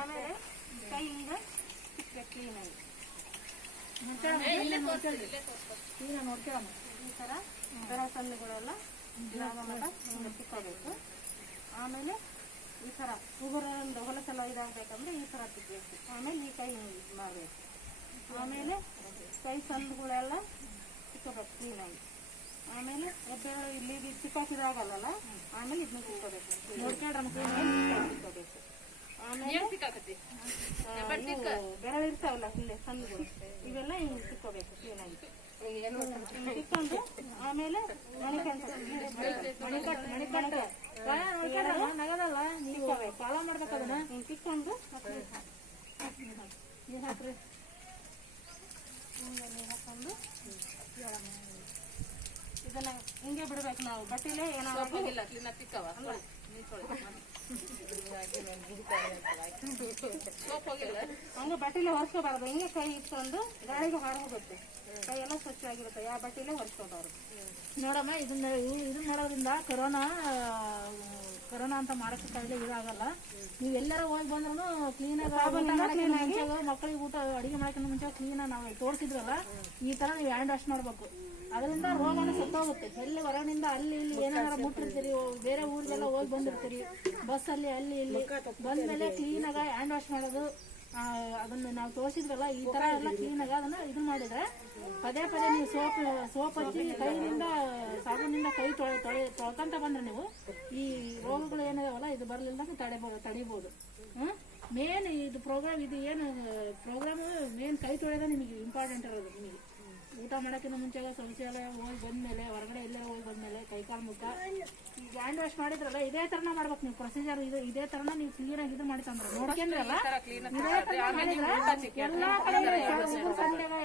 ಆಮೇಲೆ ಕೈ ಹಿಂಗ ಕ್ಲೀನ್ ಆಗಿ ನೋಡ್ಕೊಳ್ಳೋಣ. ಈ ತರ ಬೆರ ಸಣ್ಣಗಳೆಲ್ಲ ಹಿಂಗೆ ತಿಕ್ಕೋಬೇಕು. ಆಮೇಲೆ ಈ ತರ ಉಗುರಿಂದ ಹೊಲಸೆಲ್ಲ ಇದಾಗಬೇಕಂದ್ರೆ ಈ ತರ ತಿಕ್ಬೇಕು. ಆಮೇಲೆ ಈ ಕೈ ಹಿಂಗೆ ಮಾಡಬೇಕು. ಆಮೇಲೆ ಕೈ ಸಣ್ಣಗಳೆಲ್ಲ ತಿಕ್ಕೋಬೇಕು ಕ್ಲೀನಾಗಿ. ಆಮೇಲೆ ಎಬ್ಬೆರಳು ಇಲ್ಲಿ ತಿಕ್ಕಾಕಿದಾಗಲ್ಲ, ಆಮೇಲೆ ಇದನ್ನ ತಿಕ್ಕೋಬೇಕು. ತಿಕ್ಕೋಬೇಕು. ಆಮೇಲೆ ಬೆರಳು ಇರ್ತಾವಲ್ಲ ಇಲ್ಲಿ ಸಣ್ಣಗಳು, ಇವೆಲ್ಲ ಹಿಂಗೆ ತಿಕ್ಕೋಬೇಕು ಕ್ಲೀನಾಗಿ. ತಿಕ್ಕೊಂಡು ಆಮೇಲೆ ನಗದಲ್ಲ ನೀವು ಫಾಲೋ ಮಾಡ್ಬೇಕು. ಅದನ್ನ ಹಿಂಗೆ ತಿಕ್ಕೊಂಡು ನೀರು ಹಾಕ್ರಿ. ನೀರು ಹಾಕೊಂಡು ಇದನ್ನ ಹಿಂಗೆ ಬಿಡ್ಬೇಕು ನಾವು. ಬಟ್ಟೆಲೆ ಏನಾಗಿಲ್ಲ ಹಂಗೆ ಬಟ್ಟೆಲೆ ಹೊರ್ಸ್ಕೋಬಾರ್ದು. ಹಿಂಗೆ ಕೈ ಇಟ್ಕೊಂಡು ಗಾಳಿಗೆ ಹೊರ ಹೋಗುತ್ತೆ. ಕೈ ಎಲ್ಲ ಸ್ವಚ್ಛ ಆಗಿರುತ್ತೆ. ಯಾವ ಬಟ್ಟೆಲೆ ಹೊರ್ಸ್ಕೋಬಾರ್ದು. ನೋಡಮ್ಮ, ಇದನ್ನ ಮಾಡೋದ್ರಿಂದ ಕೊರೋನಾ ಅಂತ ಮಾಡಕ್ಕೆ ಕಾಯಿಲೆ ಇದಾಗಲ್ಲ. ನೀವು ಎಲ್ಲಾರ ಹೋಗಿ ಬಂದ್ರು ಕ್ಲೀನಾಗಿ ಮಕ್ಕಳಿಗೆ ಊಟ ಅಡಿಗೆ ಮಾಡಕ್ಕಿಂತ ಮುಂಚೆ ಕ್ಲೀನಾಗಿ ನಾವು ತೋರಿಸಿದ್ರಲ್ಲ, ಈ ತರ ನೀವು ಹ್ಯಾಂಡ್ ವಾಶ್ ಮಾಡ್ಬೇಕು. ಅದರಿಂದ ರೋಗನ ಸತ್ತೋಗುತ್ತೆ. ಎಲ್ಲಿ ಹೊರಗಿನಿಂದ ಅಲ್ಲಿ ಇಲ್ಲಿ ಏನಾರ ಮುಟ್ಟಿರ್ತೀರಿ, ಬೇರೆ ಊರಿಗೆಲ್ಲ ಹೋಗಿ ಬಂದಿರ್ತೀರಿ, ಬಸ್ಸಲ್ಲಿ ಅಲ್ಲಿ ಇಲ್ಲಿ ಬಂದ್ಮೇಲೆ ಕ್ಲೀನಾಗ ಹ್ಯಾಂಡ್ ವಾಶ್ ಮಾಡೋದು. ಅದನ್ನ ನಾವು ತೋರಿಸಿದ್ರಲ್ಲ, ಈ ತರ ಎಲ್ಲ ಕ್ಲೀನಾಗ ಅದನ್ನ ಇದನ್ನ ಮಾಡಿದ್ರೆ ಪದೇ ಪದೇ ನೀವು ಸೋಪ್ ಹಚ್ಚಿ ಕೈಯಿಂದ ಸಾಬೂನಿಂದ ಕೈ ತೊಳ್ಕೊಂತ ಬಂದ್ರೆ ನೀವು ಈ ರೋಗಗಳು ಏನಿದಾವಲ್ಲ ಇದು ಬರ್ಲಿಲ್ಲ ತಡಿಬಹುದು. ಮೇನ್ ಇದು ಪ್ರೋಗ್ರಾಮ್, ಇದು ಏನು ಪ್ರೋಗ್ರಾಮ್ ಮೇನ್ ಕೈ ತೊಳೆದ ನಿಮಗೆ ಇಂಪಾರ್ಟೆಂಟ್ ಇರೋದು. ನಿಮಗೆ ಊಟ ಮಾಡೋಕ್ಕಿಂತ ಮುಂಚೆ ಶೌಚಾಲಯ ಹೋಗಿ ಬಂದ್ಮೇಲೆ, ಹೊರಗಡೆ ಎಲ್ಲರ ಹೋಗಿ ಬಂದ್ಮೇಲೆ ಕೈಕಾಲು ಮುಖ ಈಗ ಹ್ಯಾಂಡ್ ವಾಶ್ ಮಾಡಿದ್ರಲ್ಲ, ಇದೇ ತರನ ಮಾಡ್ಬೇಕು ನೀವು ಪ್ರೊಸೀಜರ್. ಇದೇ ತರನ ನೀವು ಕ್ಲೀನ್ ಆಗಿ ಇದು ಮಾಡ್ತಂದ್ರೆ ನೋಡ್ಕೊಂಡ್ರಲ್ಲ, ಇದೇ ತರ ಮಾಡಿದ್ರೆ ಎಲ್ಲಾ ಕಡೆ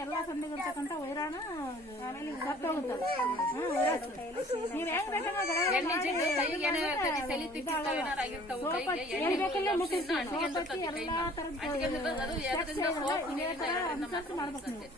ಎಲ್ಲಾ ಸಂಡೆಗೆ ಇರ್ತಕ್ಕಂಥ ವೈರಾಣು ಸತ್ತೋಗುತ್ತೆ. ನೀವ್ ಹೆಂಗ್ ಎಲ್ಲಾ ತರದ ಮಾಡ್ಬೇಕು ನೀವು.